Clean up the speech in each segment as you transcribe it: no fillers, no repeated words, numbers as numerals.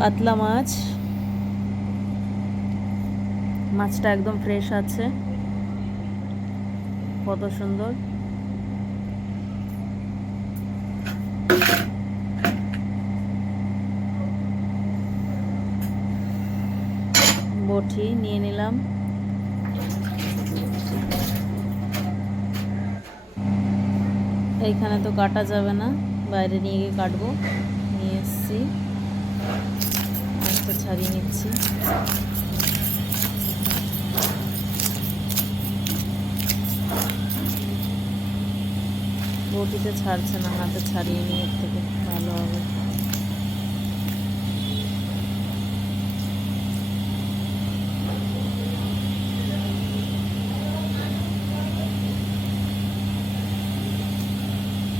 কাতলা মাছ, মাছটা একদম ফ্রেশ আছে, কত সুন্দর। বটি নিয়ে নিলাম। এইখানে তো কাটা যাবে না, বাইরে নিয়ে গিয়ে কাটবো। নিয়ে এসছি, মাছটা ছাড়িয়ে নিচ্ছি। বটিতে ছাড়ছে না, হাতে ছাড়িয়ে নিয়ে এর থেকে ভালো হবে।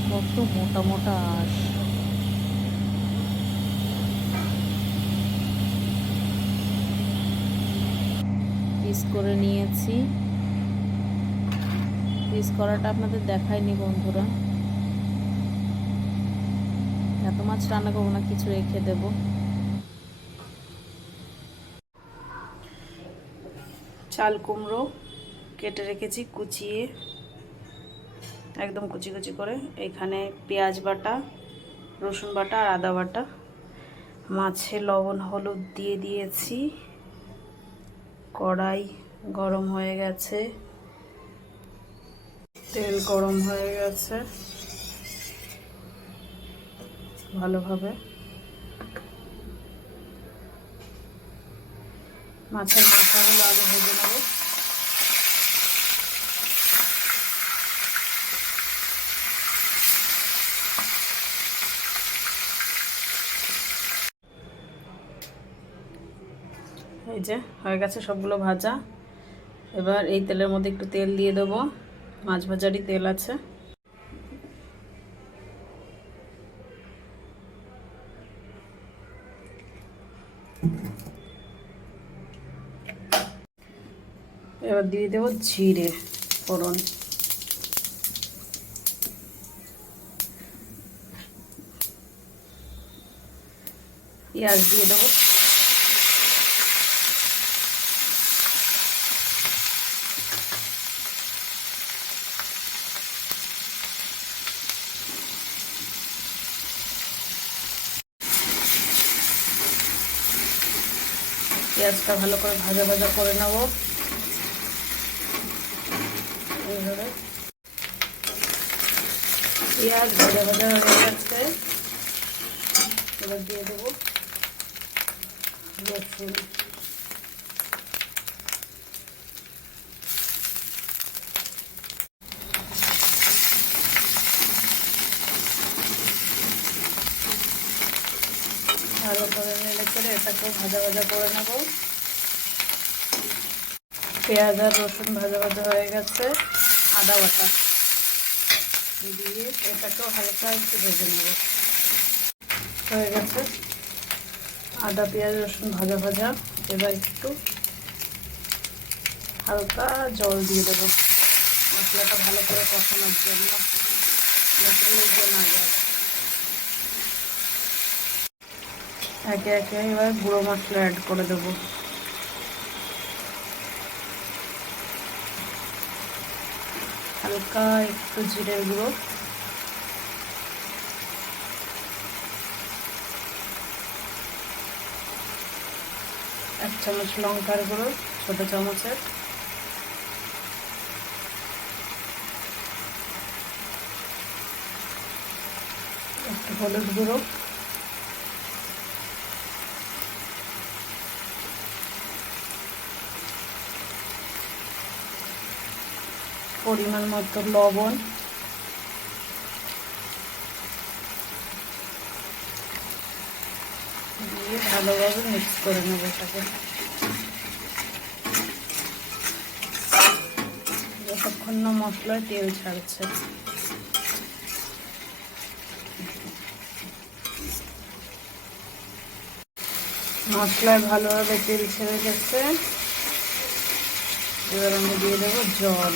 কত মোটা মোটা আঁশ। পিস করে নিয়েছি। পিস করাটা আপনাদের দেখায়নি বন্ধুরা। এত মাছ রান্না করবো না, কিছু রেখে দেব। চাল কুমড়ো কেটে রেখেছি কুচিয়ে, একদম কুচি কুচি করে। এখানে পেঁয়াজ বাটা, রসুন বাটা আর আদা বাটা। মাছে লবণ হলুদ দিয়ে দিয়েছি। কড়াই গরম হয়ে গেছে, তেল গরম হয়ে গেছে ভালোভাবে। মাছের মাথাগুলো আগে ভেজে নেব। এই যে হয়ে গেছে সবগুলো ভাজা। এবার এই তেলের মধ্যে একটু তেল দিয়ে দেবো, মাছ ভাজারই তেল আছে। এবার দিয়ে দেবো জিরে ফোড়ন, পেঁয়াজ দিয়ে দেবো। পেঁয়াজটা ভালো করে ভাজা ভাজা করে নেব। এইভাবে পেঁয়াজ ভাজা ভাজা হয়ে গেছে। এবার দিয়ে দেবো রসুন। ভালো করে নেড়ে করে এটাকেও ভাজা ভাজা করে নেব। পেঁয়াজ আর রসুন ভাজা ভাজা হয়ে গেছে। আদা বাটা দিয়ে এটাকেও হালকা একটু ভেজে নেব। হয়ে গেছে আদা পেঁয়াজ রসুন ভাজা ভাজা। এবার একটু হালকা জল দিয়ে দেবো মশলাটা ভালো করে কষানোর জন্য, লেগে না যায়। একে একে এবার গুঁড়ো মশলা অ্যাড করে দেবো। হালকা একটু জিরের গুঁড়ো, এক চামচ লঙ্কার গুঁড়ো ছোট চামচের, একটু হলুদ গুঁড়ো, পরিমাণ মতো লবণ, দিয়ে ভালোভাবে মিক্স করে নেব এটাকে যতক্ষণ না মশলায় তেল ছাড়ছে। মশলায় ভালোভাবে তেল ছেড়ে গেছে। এবার আমি দিয়ে দেবো জল।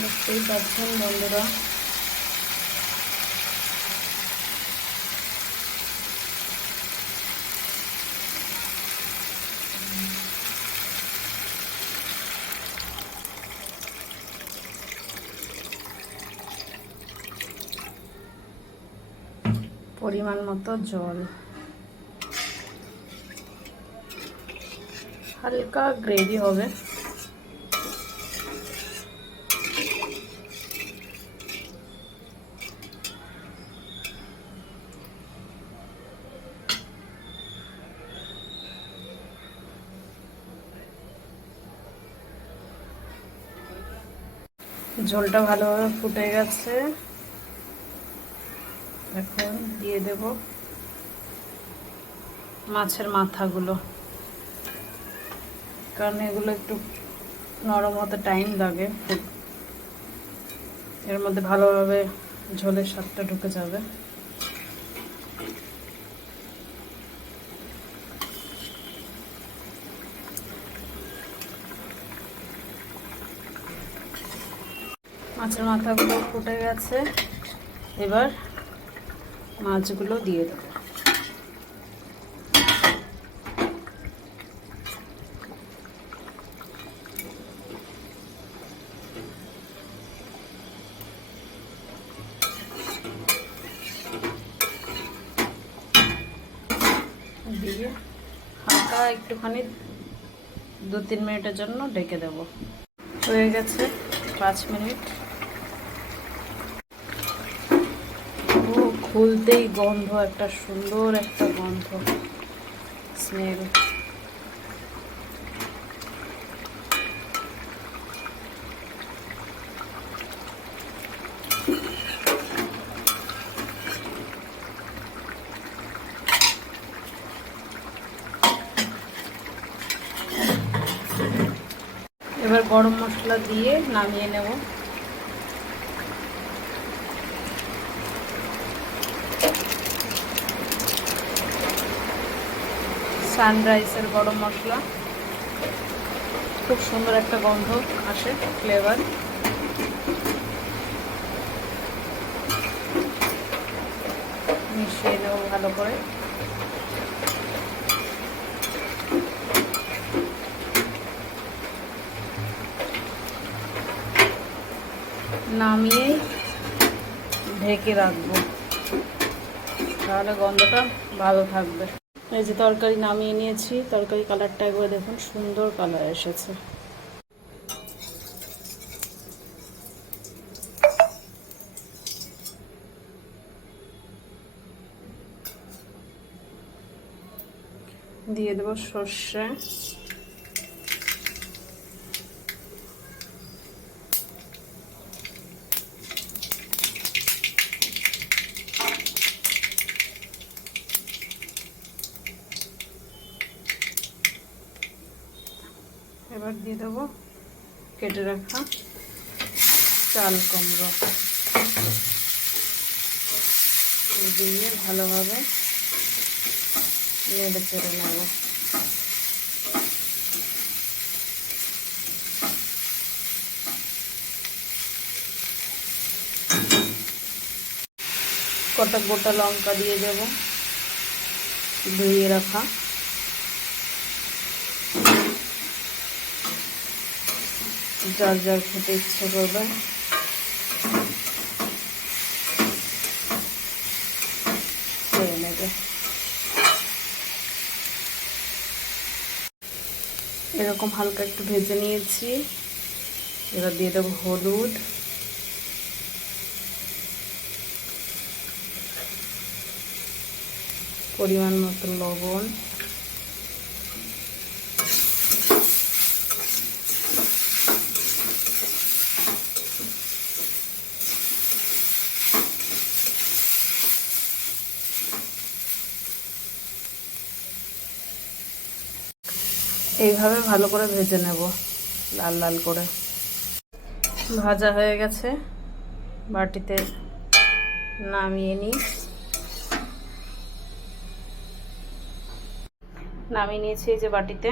দেখতেই পাচ্ছেন বন্ধুরা, পরিমাণ মতো জল, হালকা গ্রেভি হবে। ঝোলটা ভালোভাবে ফুটে গেছে, এখন দিয়ে দেব মাছের মাথাগুলো, কারণ এগুলো একটু নরম হতে টাইম লাগে, এর মধ্যে ভালোভাবে ঝোলের স্বাদটা ঢুকে যাবে। মাছের মাথাগুলো ফুটে গেছে, এবার মাছগুলো দিয়ে দেবো। দিয়ে হালকা একটুখানি 2-3 মিনিটের জন্য ঢেকে দেব। হয়ে গেছে 5 মিনিট। খুলতেই গন্ধ, একটা সুন্দর একটা গন্ধ, স্মেল। এবার গরম মশলা দিয়ে নামিয়ে নেব। সানরাইজের গরম মশলা, খুব সুন্দর একটা গন্ধ আসে, ফ্লেভার। মিশিয়ে নেব ভালো করে। নামিয়ে ঢেকে রাখবো, তাহলে গন্ধটা ভালো থাকবে। এই যে তরকারি নামিয়ে নিয়েছি, তরকারি কালারটা একবার দেখুন, সুন্দর কালার এসেছে। দিয়ে দেবো সর্ষে, এবার দিয়ে দেবো কেটে রাখা চাল কুমড়ো, দিয়ে ভালোভাবে নেড়ে চেড়ে নেব। কটা গোটা লঙ্কা দিয়ে দেব, ধুয়ে রাখা। যার যার খেতে ইচ্ছে করবে খেয়ে নেবে। এরকম হালকা একটু ভেজে নিয়েছি, এবার দিয়ে দেবো হলুদ, পরিমাণ মতো লবণ, এইভাবে ভালো করে ভেজে নেব, লাল লাল করে। ভাজা হয়ে গেছে, বাটিতে নামিয়ে নিয়েছি এই যে বাটিতে।